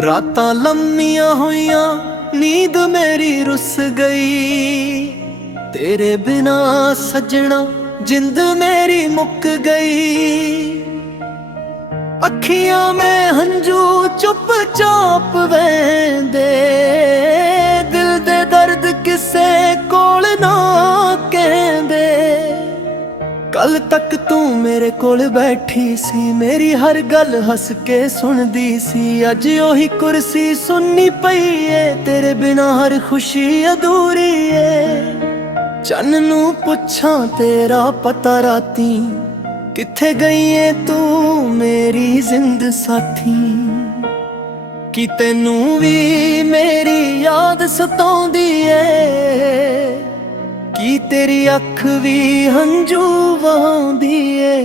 रातां लम्मियां होइयां नींद मेरी रुस गई। तेरे बिना सजना जिंद मेरी मुक गई। अखियां में हंजू चुपचाप वहंदे, दिल दे दर्द किसे कोल ना कहंदे। कल तक तू मेरे कोल बैठी सी, मेरी हर गल हस के सुनदी सी। अज ओही कुर्सी सुननी पई है, तेरे बिना हर खुशी अधूरी है। चन्न नू पुछां तेरा पता राती, किथे गई है तू मेरी जिंद साथी। कि तैनू भी मेरी याद सताउंदी है, कि तेरी अख भी हंजू वहांदी है।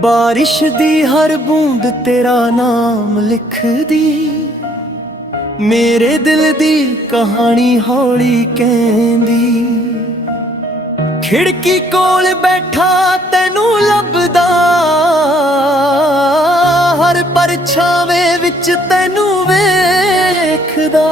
बारिश दी हर बूंद तेरा नाम लिख दी, मेरे दिल दी कहानी हौली कहंदी। खिड़की कोल बैठा तैनू लभदा, हर परछावे विच तैनू वेखदा।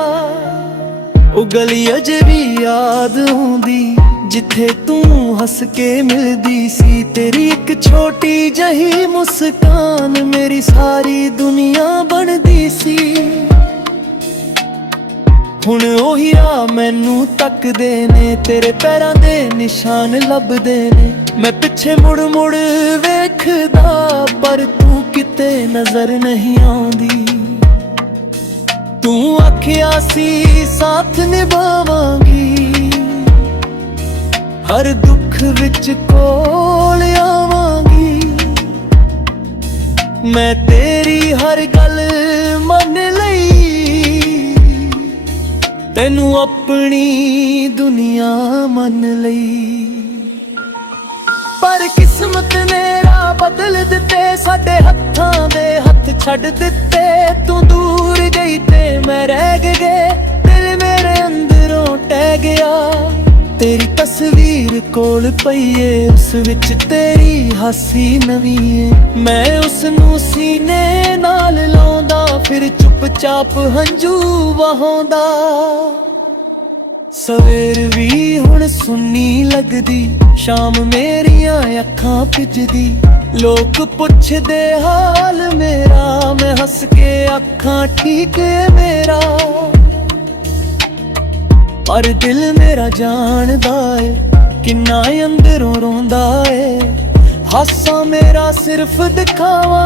ओ गली अजे भी याद आउंदी, जिथे तू हस के मिलदी सी। तेरी एक छोटी जही मुस्कान मेरी सारी दुनिया बनदी सी। हुण ओही आ मैनू तकदे ने, तेरे पैरां दे निशान लभदे ने। मैं पिछे मुड़ मुड़ वेखदा, पर तू किते नजर नहीं आउंदी। तू आखिया सी साथ निभावांगी, हर दुख विच कोल आवांगी। मैं तेरी हर गल मन लई, तैनू अपनी दुनिया मन लई। पर किस्मत ने राह बदल दिते, साडे हत्थां दे हत्थ छड्ड दिते। तू दूर गई ते मैं रह गए, दिल मेरे अंदरों टह गया। तेरी तस्वीर कोल पई है, उस विच तेरी हासी नवीं है। मैं उसनू सीने नाल लाउंदा, फिर चुपचाप हंजू वहांदा। सवेर भी हुण सुन्नी लगदी, शाम मेरियां अखां भिजदी। लोग पुछदे हाल मेरा, मैं हस के अखां ठीक है मेरा। पर दिल मेरा जानदा है, किन्ना अंदरों रोंदा है। हासा मेरा सिर्फ दिखावा,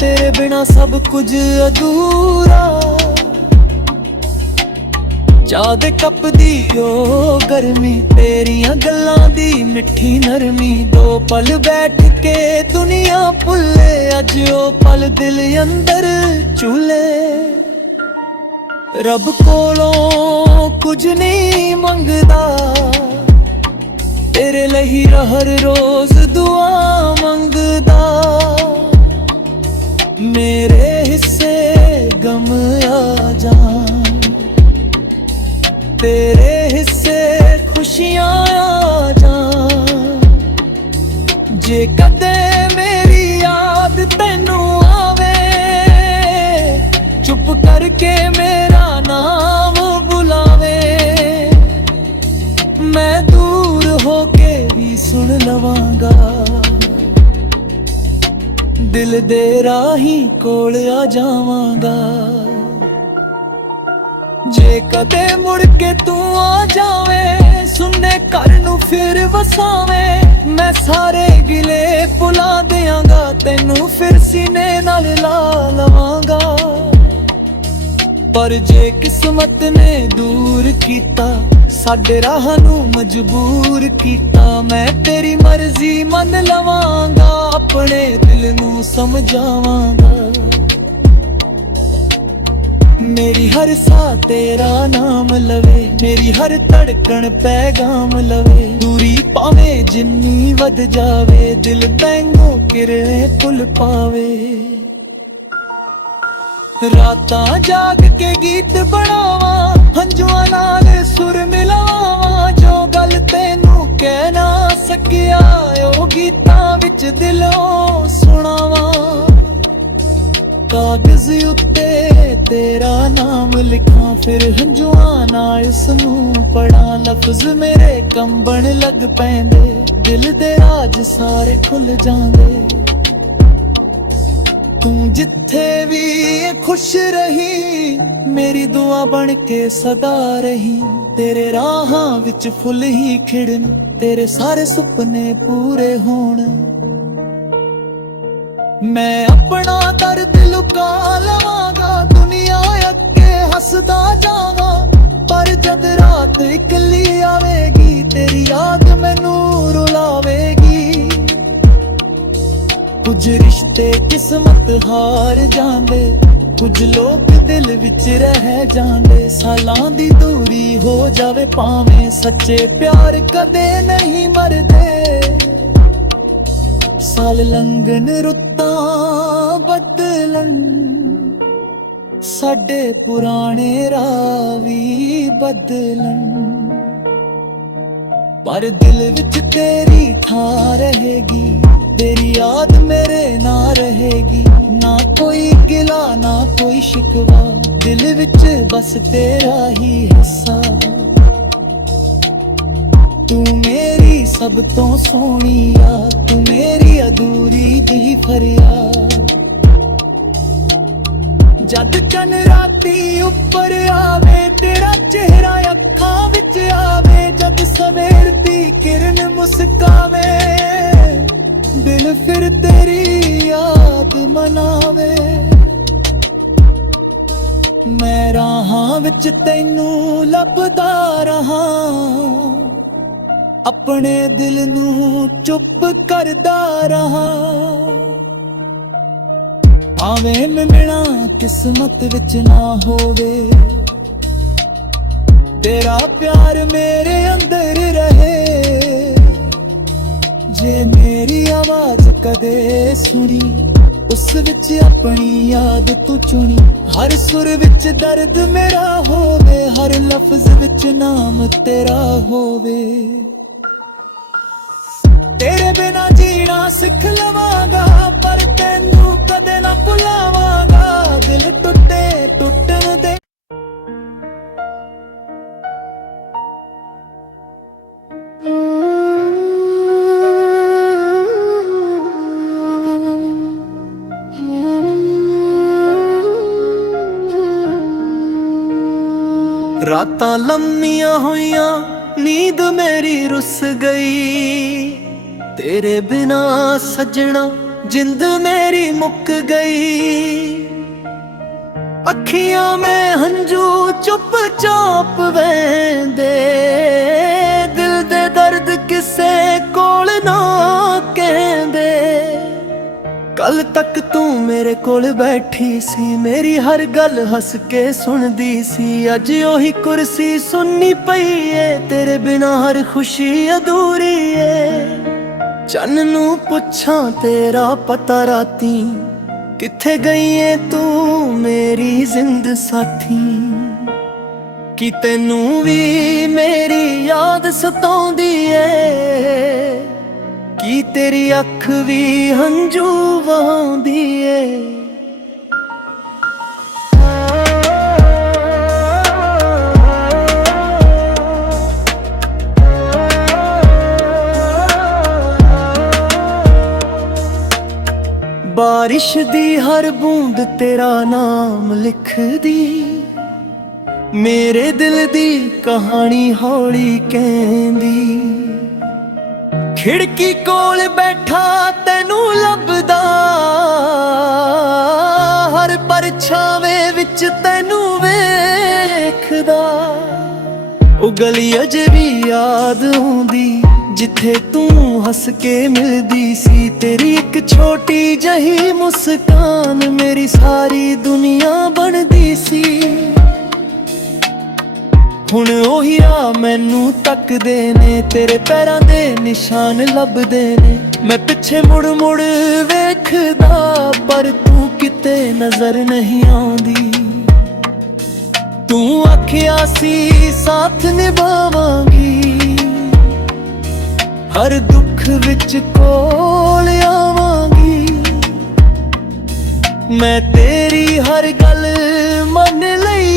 तेरे बिना सब कुछ अधूरा। चाह दे कप दी ओ गर्मी, तेरियां गल्लां दी मिठी नरमी। दो पल बैठ के दुनिया भुले, अज ओ पल दिल अंदर चूले। रब कोलों कुछ नहीं मंगदा, तेरे लही हर रोज दुआ मंगदा। मेरे हिस्से गम आ जान, तेरे हिस्से खुशियां आ जान। जे कदे मेरी याद तैनू आवे, चुप करके मेरा नाम बुलावे। मैं दूर होके भी सुन लवांगा, दिल दे राही कोल आ जावांगा। जे कदे मुड़ के तू आ जावे, सुनने घर नू फिर वसावे। मैं सारे गिले भुला देआंगा, तैनू फिर सीने नाल ला लवांगा। पर जे किस्मत ने दूर कीता, साडे राह नू मजबूर कीता। मैं तेरी मर्जी मन लवांगा, अपने दिल नू समझावांगा। मेरी हर सा तेरा नाम लवे, मेरी हर धड़कन पैगाम लवे। दूरी पावे जिन्नी वध जावे, दिल बैंगों किरणे पुल पावे। ਰਾਤਾਂ ਜਾਗ ਕੇ ਗੀਤ ਬਣਾਵਾਂ, ਹੰਝੂਆਂ ਨਾਲ ਸੁਰ ਮਿਲਾਵਾਂ। ਜੋ ਗੱਲ ਤੈਨੂੰ ਕਹਿ ਨਾ ਸਕਿਆ, ਉਹ ਗੀਤਾਂ ਵਿੱਚ ਦਿਲੋਂ ਸੁਣਾਵਾਂ। ਕਾਗਜ਼ ਉੱਤੇ ਤੇਰਾ ਨਾਮ ਲਿਖਾਂ, ਫਿਰ ਹੰਝੂਆਂ ਨਾਲ ਇਸ ਨੂੰ ਪੜਾਂ। ਲਫ਼ਜ਼ ਮੇਰੇ ਕੰਬਣ ਲੱਗ ਪੈਂਦੇ, ਦਿਲ ਦੇ ਰਾਜ ਸਾਰੇ ਖੁੱਲ ਜਾਂਦੇ। ਤੂੰ ਜਿੱਥੇ ਵੀ ਖੁਸ਼ ਰਹੀ, ਮੇਰੀ ਦੁਆ ਬਣ ਕੇ ਸਦਾ ਰਹੀ। ਤੇਰੇ ਰਾਹਾਂ ਵਿੱਚ ਫੁੱਲ ਹੀ ਖਿੜਨ, ਤੇਰੇ ਸਾਰੇ ਸੁਪਨੇ ਪੂਰੇ ਹੋਣ। ਮੈਂ ਆਪਣਾ ਦਰਦ ਲੁਕਾ ਲਵਾਂਗਾ, ਦੁਨੀਆ ਅੱਗੇ ਹੱਸਦਾ ਜਾਵਾਂ। ਪਰ ਜਦ ਰਾਤ ਇਕੱਲੀ ਆਵੇਗੀ, ਤੇਰੀ ਯਾਦ ਮੈਨੂੰ ਰੁਲਾਵੇਗੀ। ਕੁਝ ਰਿਸ਼ਤੇ ਕਿਸਮਤ ਹਾਰ ਜਾਂਦੇ, ਕੁਝ ਲੋਕ ਦਿਲ ਵਿੱਚ ਰਹਿ ਜਾਂਦੇ। ਸਾਲਾਂ ਦੀ ਦੂਰੀ ਹੋ ਜਾਵੇ ਭਾਵੇਂ, ਸੱਚੇ ਪਿਆਰ ਕਦੇ ਨਹੀਂ ਮਰਦੇ। ਸਾਲ ਲੰਘਣ ਰੁੱਤਾਂ ਬਦਲਣ, ਸਾਡੇ ਪੁਰਾਣੇ ਰਾਹ ਵੀ ਬਦਲਣ। ਪਰ ਦਿਲ ਵਿੱਚ ਤੇਰੀ ਥਾਂ ਰਹੇਗੀ, ਤੇਰੀ ਯਾਦ ਮੇਰੇ ਨਾਲ ਰਹੇਗੀ। ਨਾ ਕੋਈ ਗਿਲਾ ਨਾ ਕੋਈ ਸ਼ਿਕਵਾ, ਦਿਲ ਵਿੱਚ ਬਸ ਤੇਰਾ ਹੀ ਹਿੱਸਾ। ਤੂੰ ਮੇਰੀ ਸਭ ਤੋਂ ਸੋਹਣੀ ਆ, ਤੂੰ ਮੇਰੀ ਅਧੂਰੀ ਜਿਹੀ ਫਰਿਆਦ। ਜਦ ਚੰਨ ਰਾਤੀ ਉੱਪਰ ਆਵੇ, ਤੇਰਾ ਚਿਹਰਾ ਅੱਖਾਂ ਵਿੱਚ ਆਵੇ। ਜਦ ਸਵੇਰ ਦੀ ਕਿਰਨ ਮੁਸਕਾਵੇ, ਦਿਲ ਫਿਰ ਤੇਰੀ ਯਾਦ ਮਨਾਵੇ। ਮੈਂ ਰਾਹਾਂ ਵਿੱਚ ਤੈਨੂੰ ਲੱਭਦਾ ਰਹਾ, ਆਪਣੇ ਦਿਲ ਨੂੰ ਚੁੱਪ ਕਰਦਾ ਰਹਾ। ਭਾਵੇਂ ਮਿਲਣਾ ਕਿਸਮਤ ਵਿੱਚ ਨਾ ਹੋਵੇ, ਤੇਰਾ ਪਿਆਰ ਮੇਰੇ ਅੰਦਰ ਰਹੇ। ਜੇ ਮੇਰੀ ਆਵਾਜ਼ ਕਦੇ ਸੁਣੀ, ਉਸ ਵਿੱਚ ਆਪਣੀ ਯਾਦ ਤੂੰ ਚੁਣੀ। ਹਰ ਸੁਰ ਵਿੱਚ ਦਰਦ ਮੇਰਾ ਹੋਵੇ, ਹਰ ਲਫ਼ਜ਼ ਵਿੱਚ ਨਾਮ ਤੇਰਾ ਹੋਵੇ। ਤੇਰੇ ਬਿਨਾ ਜੀਣਾ ਸਿੱਖ ਲਵਾਂਗਾ, ਪਰ ਤੈਨੂੰ ਕਦੇ ਨਾ ਭੁਲਾਵਾਂਗਾ। ਦਿਲ ਟੁੱਟੇ ਟੁੱਟਣ ਦੇ ਰਾਤਾਂ ਲੰਮੀਆਂ ਹੋਈਆਂ, ਨੀਂਦ ਮੇਰੀ ਰੁੱਸ ਗਈ। ਤੇਰੇ ਬਿਨਾ ਸੱਜਣਾ ਜਿੰਦ ਮੇਰੀ ਮੁੱਕ ਗਈ। ਅੱਖੀਆਂ ਮੈਂ ਹੰਝੂ ਚੁੱਪ ਚਾਪ ਵਹਿੰਦੇ, ਦਿਲ ਦੇ ਦਰਦ ਕਿਸੇ ਕੋਲ ਨਾ ਕਹਿੰਦੇ। ਕੱਲ ਤੱਕ ਤੂੰ ਮੇਰੇ ਕੋਲ ਬੈਠੀ ਸੀ, ਮੇਰੀ ਹਰ ਗੱਲ ਹੱਸ ਕੇ ਸੁਣਦੀ ਸੀ। ਅੱਜ ਉਹੀ ਕੁਰਸੀ ਸੁੰਨੀ ਪਈ ਏ, ਤੇਰੇ ਬਿਨਾ ਹਰ ਖੁਸ਼ੀ ਅਧੂਰੀ ਏ। ਚੰਨ ਨੂੰ ਪੁੱਛਾਂ ਤੇਰਾ ਪਤਾ ਰਾਤੀ, ਕਿੱਥੇ ਗਈ ਏ ਤੂੰ ਮੇਰੀ ਜ਼ਿੰਦ ਸਾਥੀ। ਕਿ ਤੈਨੂੰ ਵੀ ਮੇਰੀ ਯਾਦ ਸਤਾਉਂਦੀ ਏ, ਕੀ ਤੇਰੀ ਅੱਖ ਵੀ ਹੰਝੂ ਵਹਾਉਂਦੀ ਏ। ਬਾਰਿਸ਼ ਦੀ ਹਰ ਬੂੰਦ ਤੇਰਾ ਨਾਮ ਲਿਖਦੀ, ਮੇਰੇ ਦਿਲ ਦੀ ਕਹਾਣੀ ਹੌਲੀ ਕਹਿੰਦੀ। ਖਿੜਕੀ ਕੋਲ ਬੈਠਾ ਤੈਨੂੰ ਲੱਭਦਾ, ਹਰ ਪਰਛਾਵੇਂ ਵਿੱਚ ਤੈਨੂੰ ਵੇਖਦਾ। ਉਹ ਗਲੀ ਅਜੇ ਵੀ ਯਾਦ ਆਉਂਦੀ, ਜਿੱਥੇ ਤੂੰ ਹੱਸ ਕੇ ਮਿਲਦੀ ਸੀ। ਤੇਰੀ ਇੱਕ ਛੋਟੀ ਜਿਹੀ ਮੁਸਕਾਨ ਮੇਰੀ ਸਾਰੀ ਦੁਨੀਆ ਬਣਦੀ ਸੀ। ਹੁਣ ਉਹੀ ਰਾਹ ਮੈਨੂੰ ਤੱਕਦੇ ਨੇ, ਤੇਰੇ ਪੈਰਾਂ ਦੇ ਨਿਸ਼ਾਨ ਲੱਭਦੇ ਨੇ। ਮੈਂ ਪਿੱਛੇ ਮੁੜ ਮੁੜ ਵੇਖਦਾ, ਪਰ ਤੂੰ किते नजर नहीं आउंदी। तू आखिया सी साथ निभावांगी, हर दुख विच कोल आवांगी। मैं तेरी हर गल मन लई,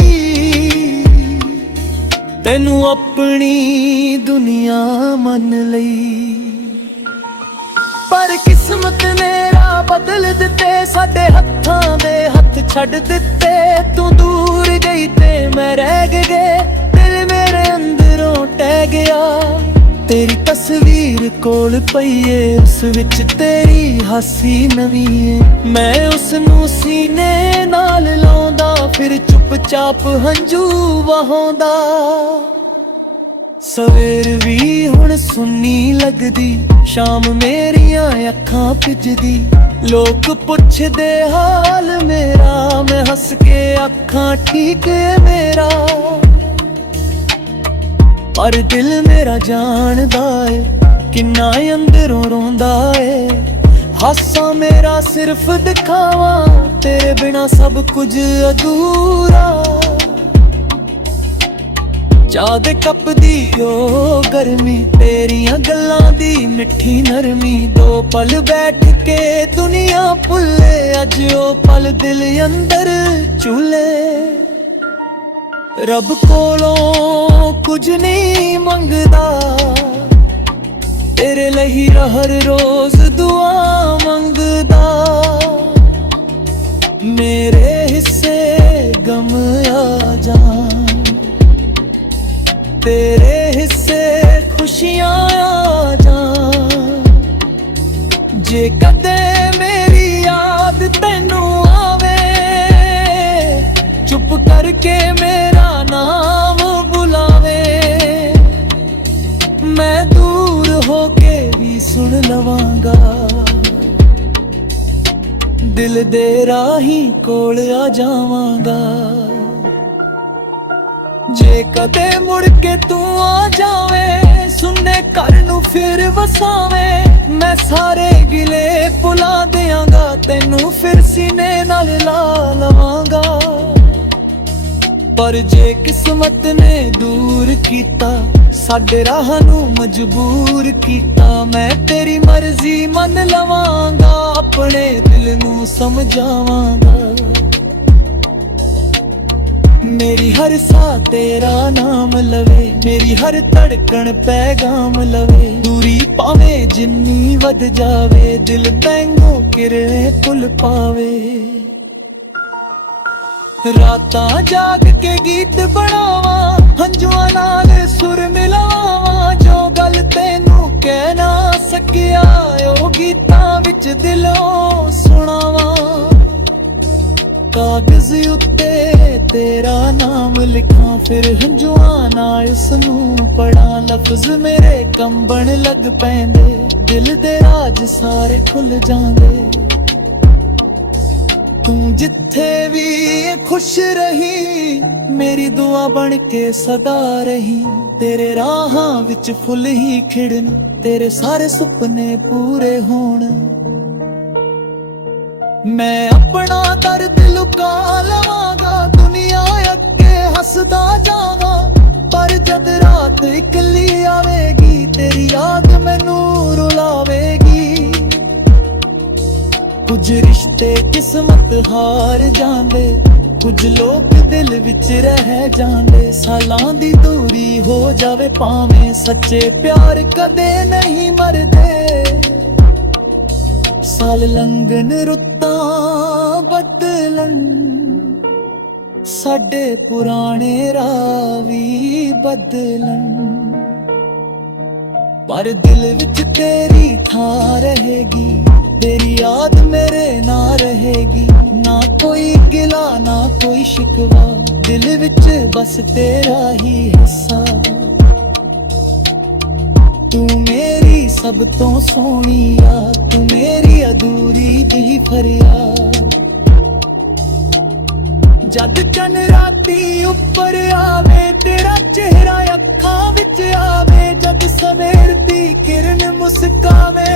तैनू अपनी दुनिया मन लई। पर किस्मत ने राह बदल दिते, साडे हत्थां दे हत्थ छड्ड दिते। तू दूर गई ते मैं रह गए, दिल मेरे अंदरों टह गया। तेरी तस्वीर कोल पईए, उस विच तेरी हासी नवीं है। मैं उसनू सीने नाल लाउंदा, फिर चुपचाप हंझू वहाउंदा। सवेर भी हुण सुन्नी लगदी, शाम मेरियां अखां भिजदी। लोग पुछदे हाल मेरा, मैं हस के अखां ठीक है मेरा। पर दिल मेरा जानदा है, किन्ना अंदरों रोंदा है। हासा मेरा सिर्फ दिखावा, तेरे बिना सब कुछ अधूरा। चाह दे कप दी ओ गर्मी, तेरियां गल्लां दी मिठी नरमी। दो पल बैठ के दुनिया भुले, अज ओ पल दिल अंदर चूले। रब कोलों कुछ नहीं मंगदा, तेरे लही हर रोज दुआ मंगदा। मेरे हिस्से गम आ जान, तेरे हिस्से खुशियां आ जान। जे कदे मेरी याद तैनू आवे, चुप करके मेरा नाम बुलावे। मैं दूर होके भी सुन लवांगा, दिल दे राही कोल आ जावांगा। जे कदे मुड़ के तू आ जावे, सुनने घर नू फिर वसावे। मैं सारे गिले भुला देंगा, तेनू फिर सीने नाल ला लवांगा। पर जे किस्मत ने दूर कीता, साडे राह नू मजबूर कीता। मैं तेरी मर्जी मन लवांगा, अपने दिल नू समझावांगा। मेरी हर सा तेरा नाम लवे, मेरी हर धड़कन पैगाम लवे। दूरी पावे जिन्नी वध जावे, दिल बैंगो किरणे पुल पावे। रातां जाग के गीत बनावा, हंजुआं नाल सुर मिलावा। जो गल तेनू कह ना सकिया, ओ गीतां विच दिलों सुनावा। कागज उत्ते तेरा नाम लिखा, फिर हंजुआं नाल उसनू पढ़ा। लफ्ज मेरे कंबण लग पैंदे, दिल दे राज सारे खुल जांदे। तू जिथे भी खुश रही, मेरी दुआ बन के सदा रही। तेरे राहां विच फुल ही खिड़न, तेरे सारे सुपने पूरे होण। मैं अपना दर्द लुका लवांगा, दुनिया अगे हसदा जावा। पर जद रात इकली आवेगी, तेरी याद मैनू रुलावेगी। कुछ रिश्ते किस्मत हार जांदे, कुछ लोग दिल विच रह जांदे। सालां दी दूरी हो जावे भावें, सच्चे प्यार कदे नहीं मरदे। साल लंघन रुत्तां बदलन, साडे पुराने राह वी बदलन। पर दिल विच तेरी थां रहेगी, तेरी याद मेरे ना रहेगी। ना कोई गिला ना कोई शिकवा, दिल विच बस तेरा ही हिस्सा। तू मेरी सब तो सोहनी आ, तू मेरी अधूरी दी फरियाद। जद चन राती उपर आवे, तेरा चेहरा अखां विच आवे। जद सवेर दी किरण मुस्कावे,